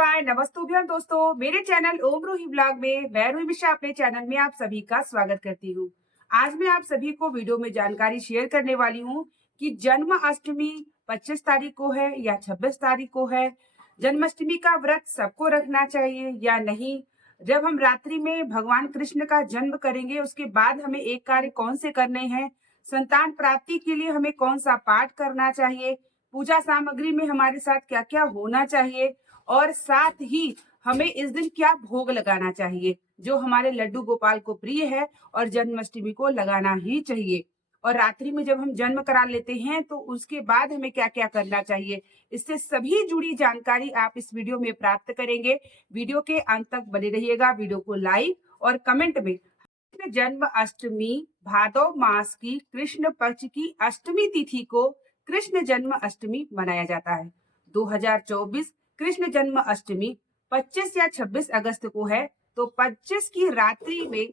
शिवाय नमस्तुभ्यम दोस्तों, मेरे चैनल ओम रूही ब्लॉग में मैं रूही मिश्रा अपने चैनल में आप सभी का स्वागत करती हूँ। आज मैं आप सभी को वीडियो में जानकारी शेयर करने वाली हूँ कि जन्माष्टमी 25 तारीख को है या 26 तारीख को है। जन्माष्टमी का व्रत सबको रखना चाहिए या नहीं। जब हम रात्रि में भगवान कृष्ण का जन्म करेंगे उसके बाद हमें एक कार्य कौन से करने हैं, संतान प्राप्ति के लिए हमें कौन सा पाठ करना चाहिए, पूजा सामग्री में हमारे साथ क्या क्या होना चाहिए और साथ ही हमें इस दिन क्या भोग लगाना चाहिए जो हमारे लड्डू गोपाल को प्रिय है और जन्माष्टमी को लगाना ही चाहिए। और रात्रि में जब हम जन्म करा लेते हैं तो उसके बाद हमें क्या क्या करना चाहिए, इससे सभी जुड़ी जानकारी आप इस वीडियो में प्राप्त करेंगे। वीडियो के अंत तक बने रहिएगा। वीडियो को लाइक और कमेंट में कृष्ण जन्माष्टमी भादव मास की कृष्ण पक्ष की अष्टमी तिथि को कृष्ण जन्माष्टमी मनाया जाता है। 2024 कृष्ण जन्माष्टमी 25 या 26 अगस्त को है। तो 25 की रात्रि में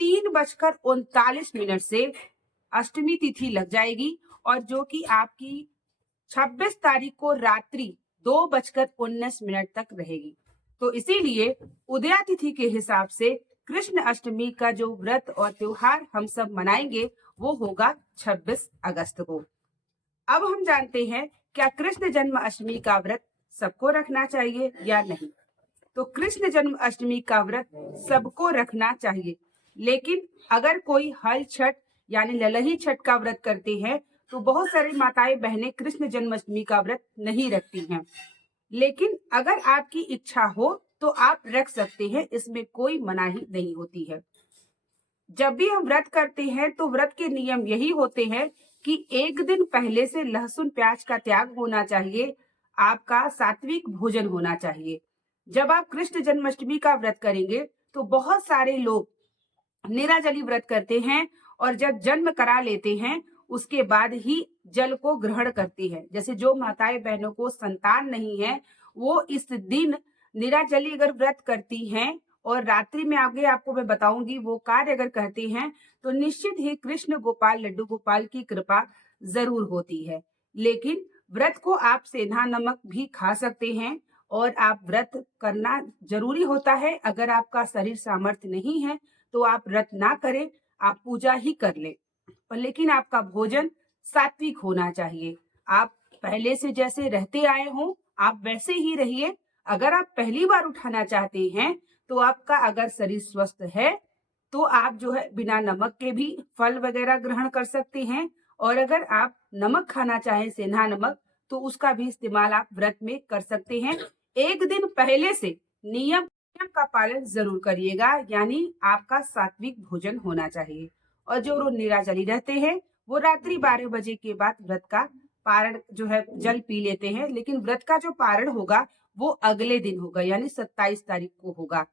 3:39 से अष्टमी तिथि लग जाएगी और जो कि आपकी 26 तारीख को रात्रि 2:19 तक रहेगी। तो इसीलिए उदया तिथि के हिसाब से कृष्ण अष्टमी का जो व्रत और त्योहार हम सब मनाएंगे वो होगा 26 अगस्त को। अब हम जानते हैं क्या कृष्ण जन्माष्टमी का व्रत सबको रखना चाहिए या नहीं। तो कृष्ण जन्माष्टमी का व्रत सबको रखना चाहिए, लेकिन अगर कोई हल छठ यानी ललही छठ का व्रत करते हैं तो बहुत सारी माताएं बहनें कृष्ण जन्माष्टमी का व्रत नहीं रखती हैं। लेकिन अगर आपकी इच्छा हो तो आप रख सकते हैं, इसमें कोई मनाही नहीं होती है। जब भी हम व्रत करते हैं तो व्रत के नियम यही होते हैं कि एक दिन पहले से लहसुन प्याज का त्याग होना चाहिए, आपका सात्विक भोजन होना चाहिए। जब आप कृष्ण जन्माष्टमी का व्रत करेंगे तो बहुत सारे लोग निराजली व्रत करते हैं और जब जन्म करा लेते हैं उसके बाद ही जल को ग्रहण करती है। जैसे जो माताएं बहनों को संतान नहीं है वो इस दिन निराजली अगर व्रत करती हैं और रात्रि में आगे आपको मैं बताऊंगी वो कार्य अगर करती हैं तो निश्चित ही कृष्ण गोपाल लड्डू गोपाल की कृपा जरूर होती है। लेकिन व्रत को आप सेंधा नमक भी खा सकते हैं और आप व्रत करना जरूरी होता है। अगर आपका शरीर सामर्थ्य नहीं है तो आप व्रत ना करें, आप पूजा ही कर ले, लेकिन आपका भोजन सात्विक होना चाहिए। आप पहले से जैसे रहते आए हो आप वैसे ही रहिए। अगर आप पहली बार उठाना चाहते हैं तो आपका अगर शरीर स्वस्थ है तो आप जो है बिना नमक के भी फल वगैरह ग्रहण कर सकते हैं, और अगर आप नमक खाना चाहें सेंधा नमक तो उसका भी इस्तेमाल आप व्रत में कर सकते हैं। एक दिन पहले से नियम का पालन जरूर करिएगा, यानी आपका सात्विक भोजन होना चाहिए। और जो लोग निराजली रहते हैं वो रात्रि 12 बजे के बाद व्रत का पारण जो है जल पी लेते हैं, लेकिन व्रत का जो पारण होगा वो अगले दिन होगा यानी 27 तारीख को होगा।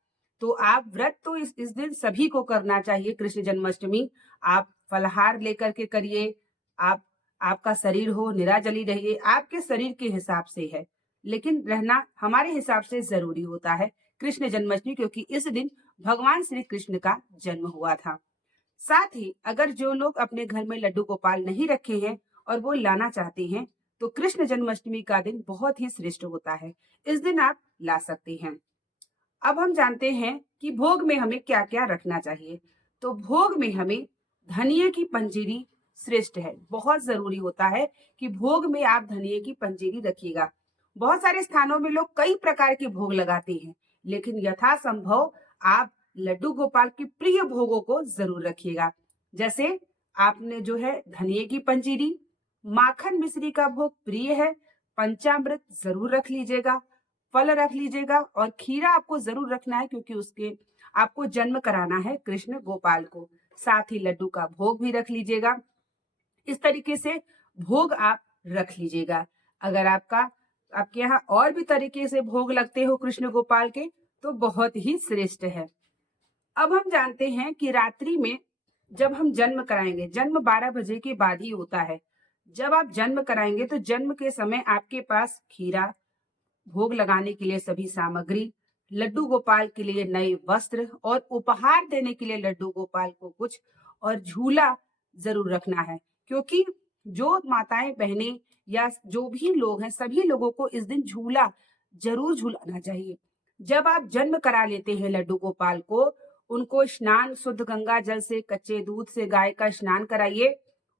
तो आप व्रत तो इस दिन सभी को करना चाहिए। कृष्ण जन्माष्टमी आप फलहार लेकर के करिए, आप आपका शरीर हो निराजली रहिए, आपके शरीर के हिसाब से है, लेकिन रहना हमारे हिसाब से जरूरी होता है कृष्ण जन्माष्टमी, क्योंकि इस दिन भगवान श्री कृष्ण का जन्म हुआ था। साथ ही अगर जो लोग अपने घर में लड्डू गोपाल नहीं रखे हैं और वो लाना चाहते हैं तो कृष्ण जन्माष्टमी का दिन बहुत ही श्रेष्ठ होता है, इस दिन आप ला सकते हैं। अब हम जानते हैं कि भोग में हमें क्या क्या रखना चाहिए। तो भोग में हमें धनिये की पंजीरी श्रेष्ठ है, बहुत जरूरी होता है कि भोग में आप धनिये की पंजीरी रखिएगा। बहुत सारे स्थानों में लोग कई प्रकार के भोग लगाते हैं, लेकिन यथासंभव आप लड्डू गोपाल के प्रिय भोगों को जरूर रखिएगा। जैसे आपने जो है धनिये की पंजीरी, माखन मिश्री का भोग प्रिय है, पंचामृत जरूर रख लीजिएगा, फल रख लीजिएगा और खीरा आपको जरूर रखना है क्योंकि उसके आपको जन्म कराना है कृष्ण गोपाल को। साथ ही लड्डू का भोग भी रख लीजिएगा। इस तरीके से भोग आप रख लीजिएगा। अगर आपके यहाँ और भी तरीके से भोग लगते हो कृष्ण गोपाल के तो बहुत ही श्रेष्ठ है। अब हम जानते हैं कि रात्रि में जब हम जन्म कराएंगे, जन्म 12 बजे के बाद ही होता है। जब आप जन्म कराएंगे तो जन्म के समय आपके पास खीरा, भोग लगाने के लिए सभी सामग्री, लड्डू गोपाल के लिए नए वस्त्र और उपहार देने के लिए लड्डू गोपाल को कुछ और झूला जरूर रखना है, क्योंकि जो माताएं बहनें या जो भी लोग हैं सभी लोगों को इस दिन झूला जरूर झुलाना चाहिए। जब आप जन्म करा लेते हैं लड्डू गोपाल को, उनको स्नान शुद्ध गंगा जल से, कच्चे दूध से गाय का स्नान कराइए।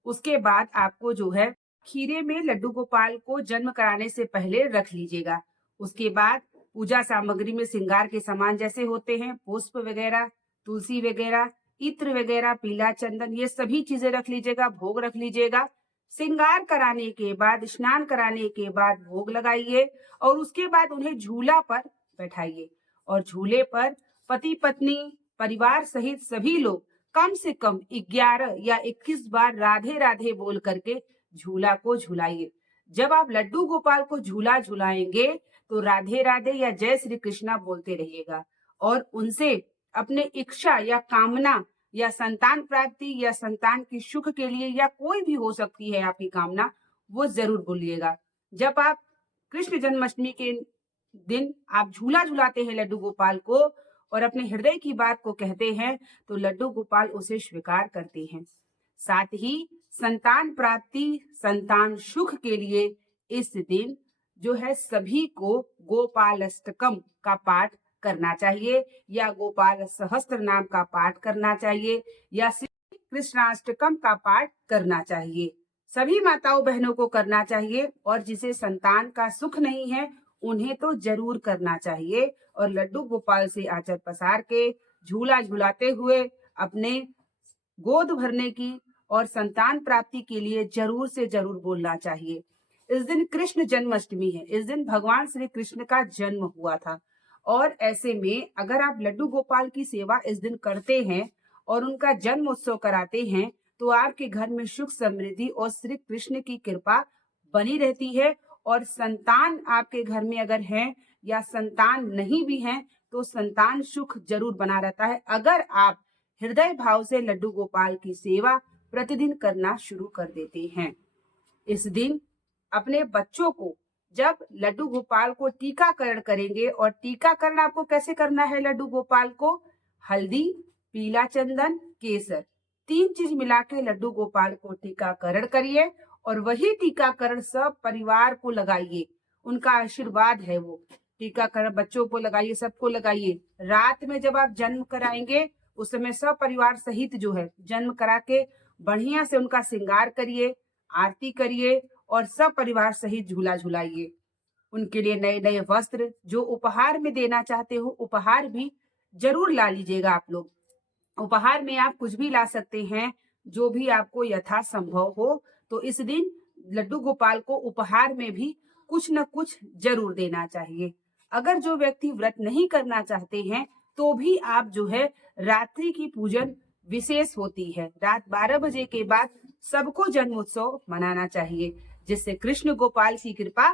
उसके बाद आपको जो है खीरे में लड्डू गोपाल को जन्म कराने से पहले रख लीजिएगा। उसके बाद पूजा सामग्री में श्रृंगार के सामान जैसे होते हैं पुष्प वगैरह, तुलसी वगैरह, इत्र वगैरह, पीला चंदन, ये सभी चीजें रख लीजिएगा, भोग रख लीजिएगा। श्रृंगार कराने के बाद, स्नान कराने के बाद भोग लगाइए और उसके बाद उन्हें झूला पर बैठाइए और झूले पर पति पत्नी परिवार सहित सभी लोग कम से कम 11 या 21 बार राधे राधे बोल करके झूला को झुलाइए। जब आप लड्डू गोपाल को झूला झुलाएंगे तो राधे राधे या जय श्री कृष्णा बोलते रहिएगा और उनसे अपने इच्छा या कामना या संतान प्राप्ति या संतान की सुख के लिए या कोई भी हो सकती है आपकी कामना, वो जरूर बोलिएगा। जब आप कृष्ण जन्माष्टमी के दिन आप झूला झुलाते हैं लड्डू गोपाल को और अपने हृदय की बात को कहते हैं तो लड्डू गोपाल उसे स्वीकार करते हैं। साथ ही संतान प्राप्ति, संतान सुख के लिए इस दिन जो है सभी को गोपाल अष्टकम का पाठ करना चाहिए या गोपाल सहस्त्र नाम का पाठ करना चाहिए या श्री कृष्णाष्टकम का पाठ करना चाहिए। सभी माताओं बहनों को करना चाहिए और जिसे संतान का सुख नहीं है उन्हें तो जरूर करना चाहिए और लड्डू गोपाल से आंचल पसार के झूला झुलाते हुए अपने गोद भरने की और संतान प्राप्ति के लिए जरूर से जरूर बोलना चाहिए। इस दिन कृष्ण जन्माष्टमी है, इस दिन भगवान श्री कृष्ण का जन्म हुआ था और ऐसे में अगर आप लड्डू गोपाल की सेवा इस दिन करते हैं और उनका जन्म उत्सव कराते हैं तो आपके घर में सुख समृद्धि और श्री कृष्ण की कृपा बनी रहती है और संतान आपके घर में अगर है या संतान नहीं भी है तो संतान सुख जरूर बना रहता है अगर आप हृदय भाव से लड्डू गोपाल की सेवा प्रतिदिन करना शुरू कर देते हैं। इस दिन अपने बच्चों को जब लड्डू गोपाल को टीकाकरण करेंगे और टीकाकरण आपको कैसे करना है, लड्डू गोपाल को हल्दी, पीला चंदन, केसर 3 चीज मिला के लड्डू गोपाल को टीकाकरण करिए और वही टीकाकरण सब परिवार को लगाइए। उनका आशीर्वाद है वो टीकाकरण, बच्चों को लगाइए, सबको लगाइए। रात में जब आप जन्म कराएंगे उस समय सब परिवार सहित जो है जन्म करा के बढ़िया से उनका श्रृंगार करिए, आरती करिए और सब परिवार सहित झूला झुलाइए। उनके लिए नए नए वस्त्र जो उपहार में देना चाहते हो उपहार भी जरूर ला लीजिएगा। आप लोग उपहार में आप कुछ भी ला सकते हैं जो भी आपको यथा संभव हो। तो इस दिन लड्डू गोपाल को उपहार में भी कुछ न कुछ जरूर देना चाहिए। अगर जो व्यक्ति व्रत नहीं करना चाहते हैं तो भी आप जो है रात्रि की पूजन विशेष होती है, रात 12 बजे के बाद सबको जन्मोत्सव मनाना चाहिए जिससे कृष्ण गोपाल की कृपा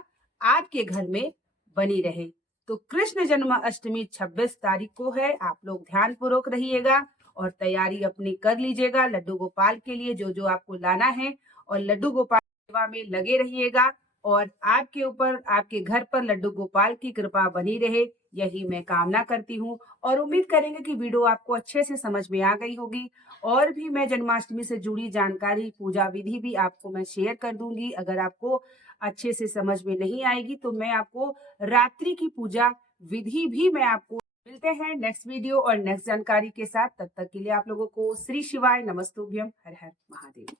आपके घर में बनी रहे। तो कृष्ण जन्माष्टमी 26 तारीख को है। आप लोग ध्यान पूर्वक रहिएगा और तैयारी अपनी कर लीजिएगा लड्डू गोपाल के लिए जो जो आपको लाना है और लड्डू गोपाल सेवा में लगे रहिएगा और आपके ऊपर, आपके घर पर लड्डू गोपाल की कृपा बनी रहे, यही मैं कामना करती हूँ और उम्मीद करेंगे कि वीडियो आपको अच्छे से समझ में आ गई होगी। और भी मैं जन्माष्टमी से जुड़ी जानकारी, पूजा विधि भी आपको मैं शेयर कर दूंगी। अगर आपको अच्छे से समझ में नहीं आएगी तो मैं आपको रात्रि की पूजा विधि भी मैं आपको मिलते हैं नेक्स्ट वीडियो और नेक्स्ट जानकारी के साथ। तब तक के लिए आप लोगों को श्री शिवाय, नमस्तुभ्यम, हर हर महादेव।